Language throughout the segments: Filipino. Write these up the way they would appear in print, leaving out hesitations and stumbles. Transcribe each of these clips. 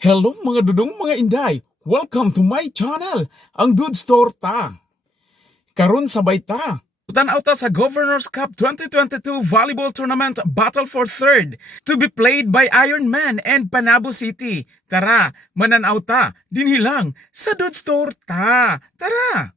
Hello mga dudong mga inday! Welcome to my channel, ang Dudes Torta. Karon sabay ta. Tanaw ta sa Governors Cup 2022 Volleyball Tournament Battle for Third to be played by Iron Man and Panabo City. Tara, mananaw ta dinhilang sa Dudes Torta. Tara!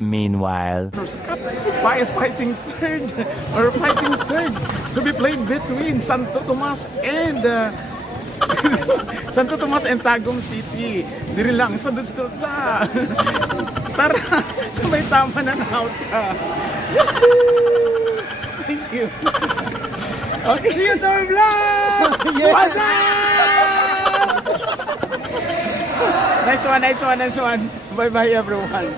Meanwhile, fighting third or fighting third to be played between Santo Tomas and Santo Tomas and Tagum City. Diri lang sa Dudstore ta. Tara, sabay tama na out ka. Thank you. Okay, see you, Tor Vlog! What's up? Nice one, nice one, nice one. Bye-bye, everyone.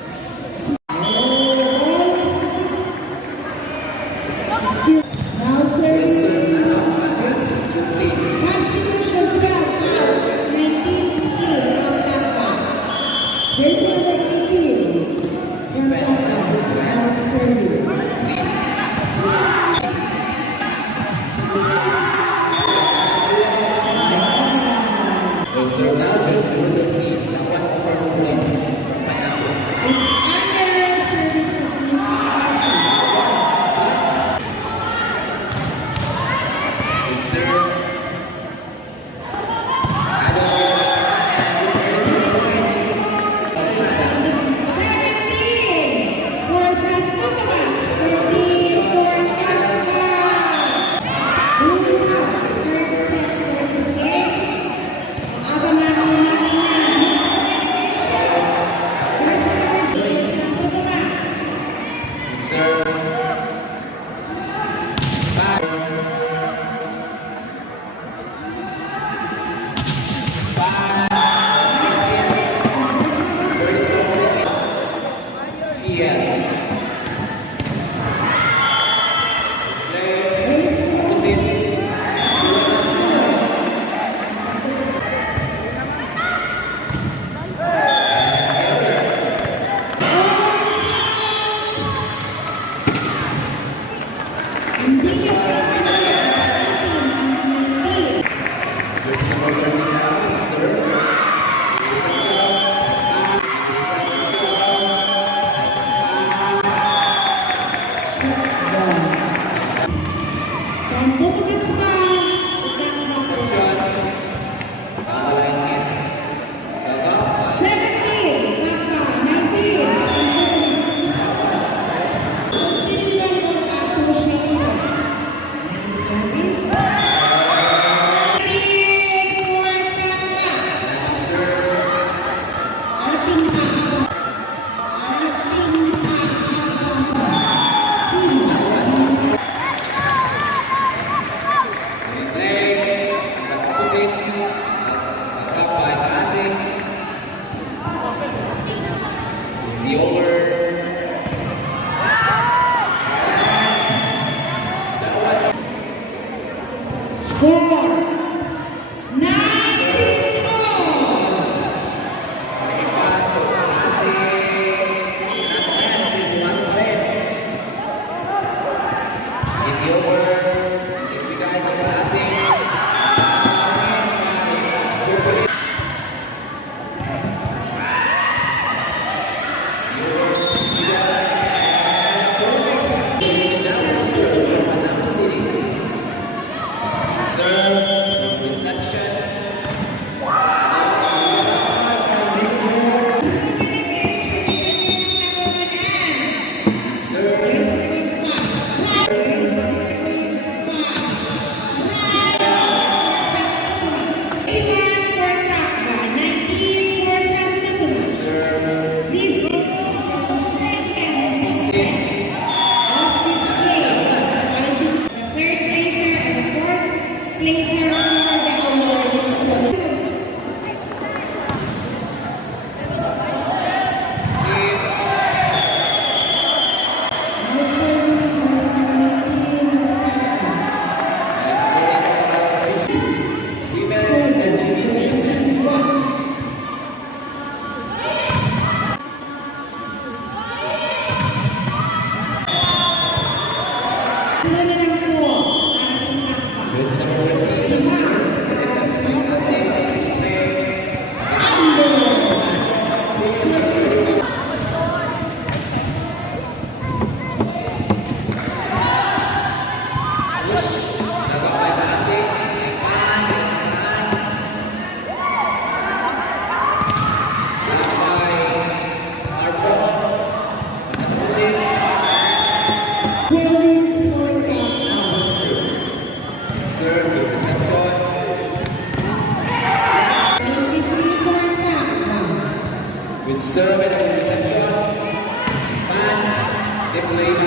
Salamat po.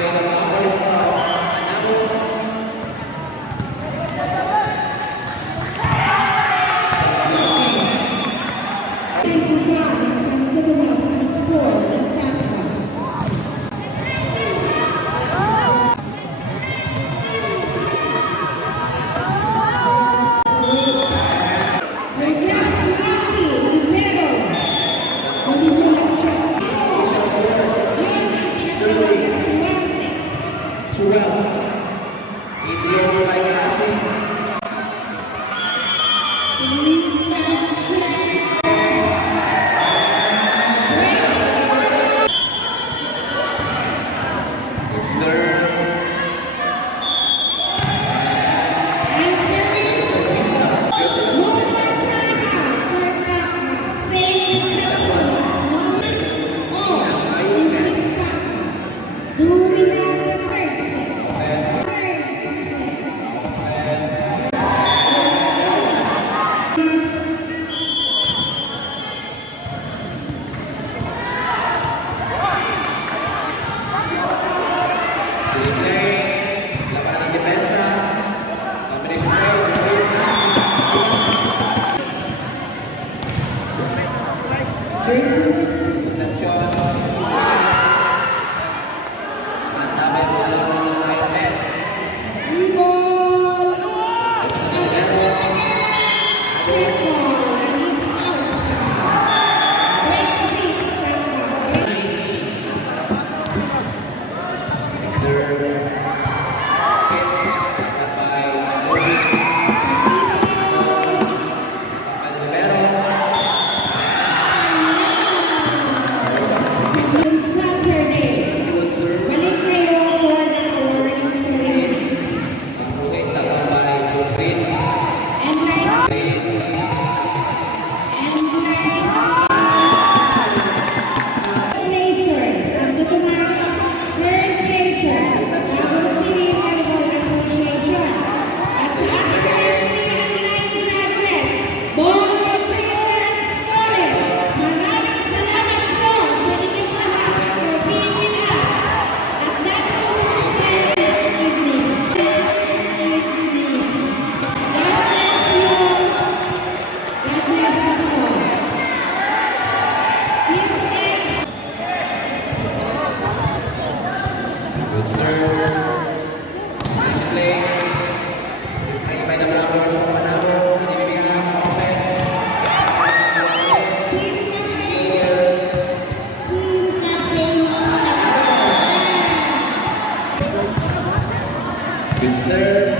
Nag-send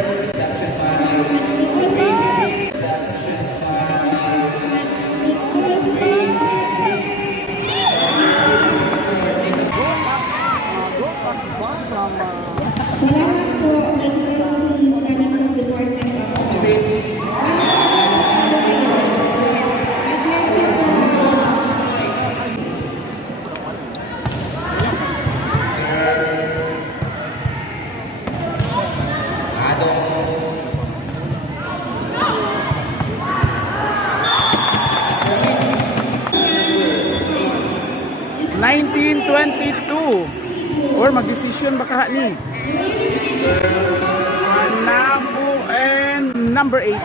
kami from Department of or mag-decision baka ni Nabo and number 18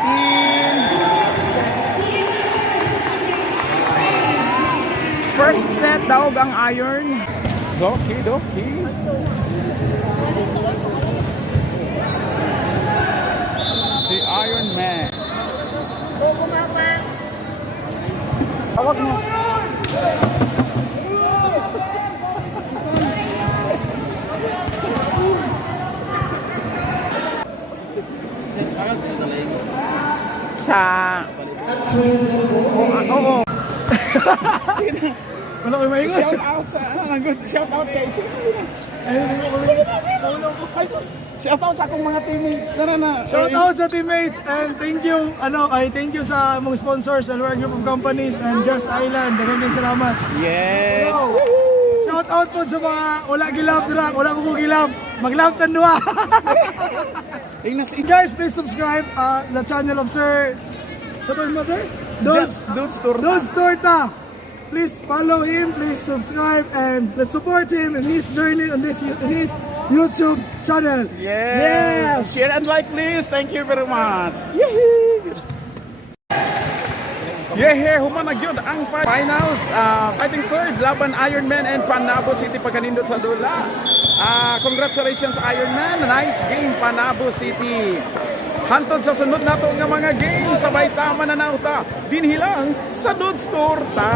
first set daw ang iron doki si Iron Man tawag mo sa oo wala ko maingon shout out sa shout out kay shout out sa akong mga teammates na Shout out sa teammates and thank you thank you sa mga sponsors sa Luar Group of Companies and Just Island. Daghang salamat. yes Shout out po sa mga wala gilab dira, wala ko gilab. Maglab tan duha. Guys, please subscribe the channel of Sir. What was mo, sir? Dudes Torta. Dudes Torta. Please follow him, please subscribe, and let's support him in his journey on this in his YouTube channel. Yes. Share and like please. Thank you very much. Yeah, humanag yun ang finals. I think third, laban Ironman and Panabo City pagkanindot sa dula. Congratulations Ironman. Nice game Panabo City. Hantod sa sunod nato nga mga games, sabay tama na nauta. Dinhilang sa Dudes Torta.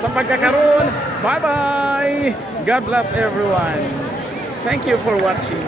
Sa pagkakaroon, bye-bye. God bless everyone. Thank you for watching.